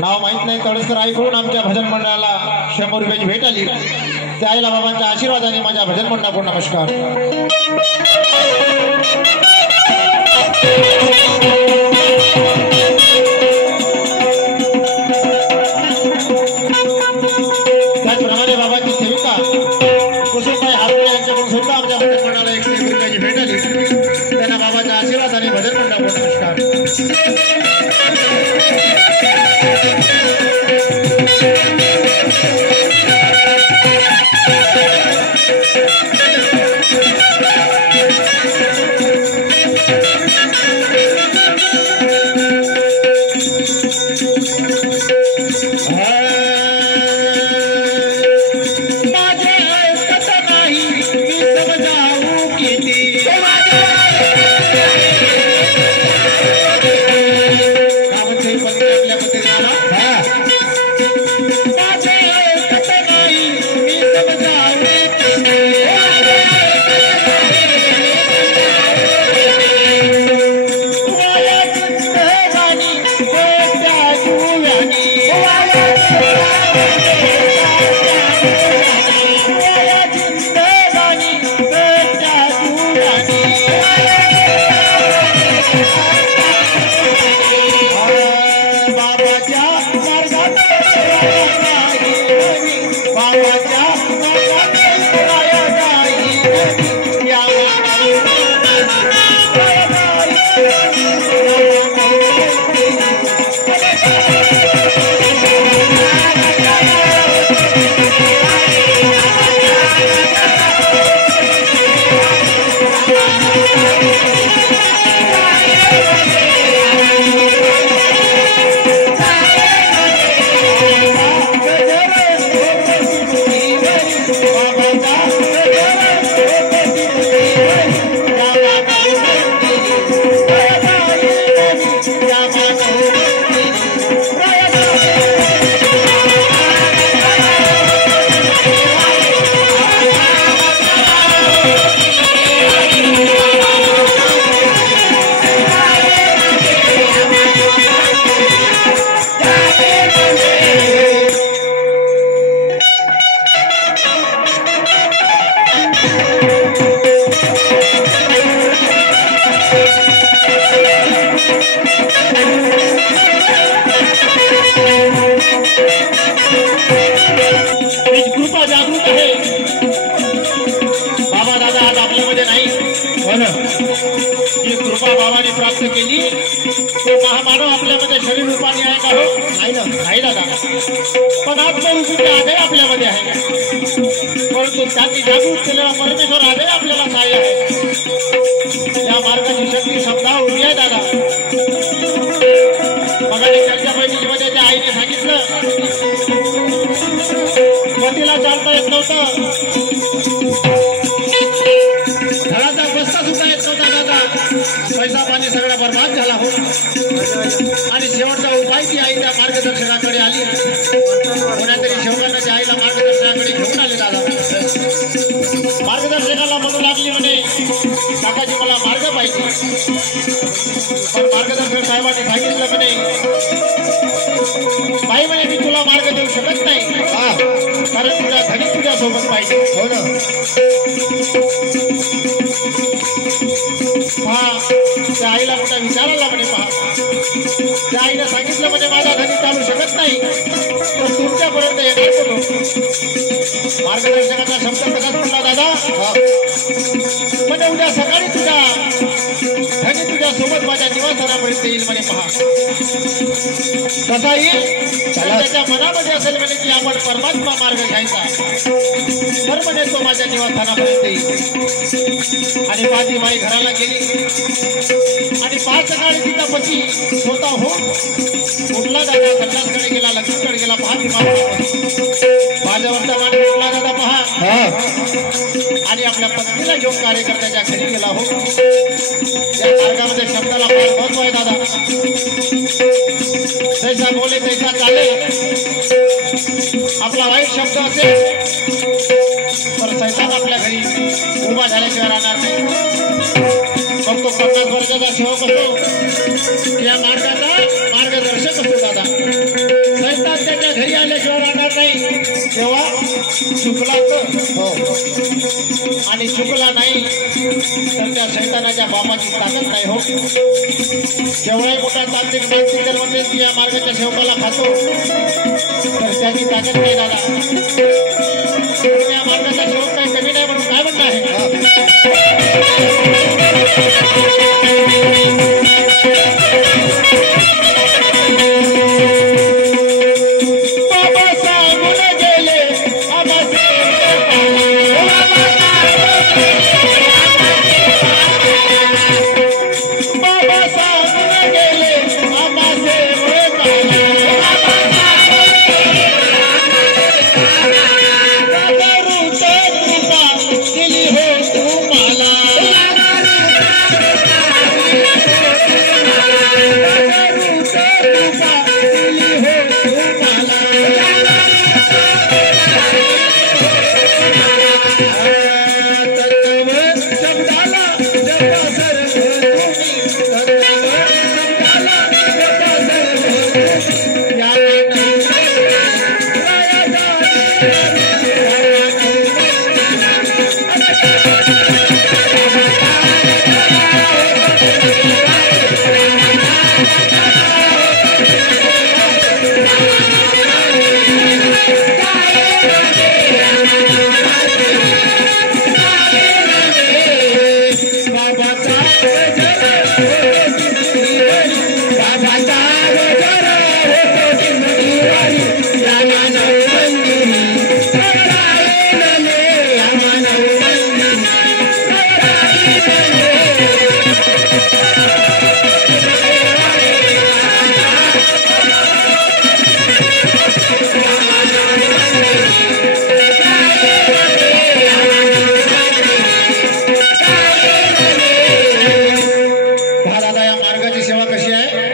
नाव माहित नाही तळसकर ऐकून आमच्या भजन मंडळाला 100 रुपयाची भेट आली. त्याला बाबांच्या आशीर्वादाने माझ्या भजन मंडळाकडून नमस्कार. त्याचप्रमाणे बाबांची सेविका कुसुमबाई हारोळे यांच्याकडून सुद्धा आमच्या भजन मंडळाला 101 रुपयाची भेट आली. त्यांना बाबांच्या आशीर्वादाने भजन मंडळाकडून नमस्कार. प्राप्त केली तो महामानव आपल्यामध्ये शरीर रूपाने आहे का? हो नाही दादा, पण आत्मरूपी आजही आपल्यामध्ये आहे. परंतु त्यांनी जागृत केलेला परमेश्वर आजही आपल्याला सहाय्य आहे. त्या मार्गाची शक्ती शब्दा उभी आहे दादा. मगाने त्यांच्या बैठकीमध्ये त्या आईने सांगितलं पतीला चालता येत नव्हतं, पैसा पाणी सगळा बर्बाद झाला हो आणि शेवटचा उपाय ती आई त्या मार्गदर्शकाकडे आली कोणातरी शेवकांना त्या आईला मार्गदर्शकाकडे घेऊन आले दादा मार्गदर्शकाला म्हणू लागली म्हणे काकाजी मला मार्ग पाहिजे पण मार्गदर्शक साहेबांनी सांगितलं म्हणे बाई म्हणे मी तुला मार्ग देऊ शकत नाही कारण तुझ्या घरी तुझ्या सोबत पाहिजे हो ना पहा त्या आईला मोठा विचार आला म्हणे पहा त्या आईने सांगितलं म्हणजे माझा घरी चालू शकत नाही तर तुमच्यापर्यंत येणार कोण मार्गदर्शकाचा शब्द कसाच बोलला दादा म्हणजे उद्या सकाळी तुझ्या घरी तुझ्या सोबत माझ्या निवासस्थानापर्यंत येईल म्हणे पहा कसा येईल त्याच्या मनामध्ये असेल म्हणे की आपण परमात्मा मार्ग घ्यायचा तर म्हणे तो माझ्या निवासस्थानापर्यंत येईल आणि पाठी बाई घराला गेली आणि 5 सकाळी तिचा पती स्वतः हो उठला दादा संडासकडे गेला लक्ष्मीकडे गेला पाठी माझ्यावरचा मान उठला दादा पहा आणि आपल्या पत्नीला घेऊन कार्यकर्त्याच्या घरी गेला हो या मार्गामध्ये शब्दाला फार महत्व आहे दादा जैसा बोले तैसा चाले आपला वाईट शब्द असेल तर सैतान आपल्या घरी उभा झाल्याशिवाय राहणार नाही मग तो 50 वर्षाचा सेवक असो या मार्गाचा मार्गदर्शक असतो दादा सैतान त्याच्या घरी आल्याशिवाय राहणार नाही तेव्हा चुकला हो आणि चुकला नाही तर त्या सैतानाच्या बापाची ताकद नाही हो केवढाही मोठा तांत्रिक मानसिक जर म्हणजे या मार्गाच्या सेवकाला खातो तर त्याची ताकद नाही दादा या मार्गाचा सेवक काही कमी नाही म्हणून काय म्हणणं आहे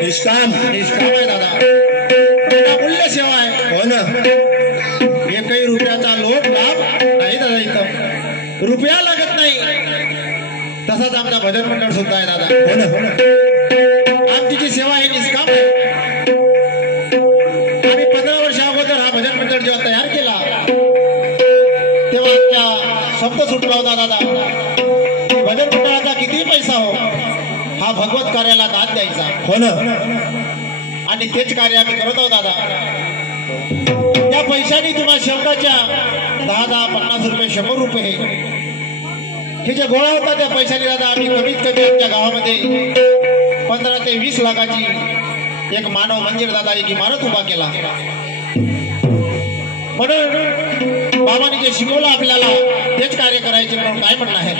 निष्काम आहे दादा विनामूल्य सेवा आहे हो ना एकही रुपयाचा लोभ लाभ नाही दादा इथं रुपया लागत नाही तसाच आमचा भजन मंडळ सुद्धा आहे दादा हो ना आमची जी सेवा आहे निष्काम आहे आम्ही 15 वर्ष अगोदर हा भजन मंडळ जेव्हा तयार केला तेव्हा आमच्या शब्द सुटला होता दादा भजन मंडळाचा किती पैसा हो हा भगवत कार्याला दान द्यायचा हो ना आणि तेच कार्य आम्ही करत आहोत दादा त्या पैशाने तुम्हा शेवकाच्या 10-10, 50 रुपये 100 रुपये हे जे गोळा होता त्या पैशाने दादा आम्ही कमीत कमी आमच्या गावामध्ये 15 ते 20 लाखाची एक मानव मंदिर दादा एक इमारत उभा केला म्हणून बाबांनी जे शिकवलं आपल्याला तेच कार्य करायचे म्हणून काय म्हणणं आहे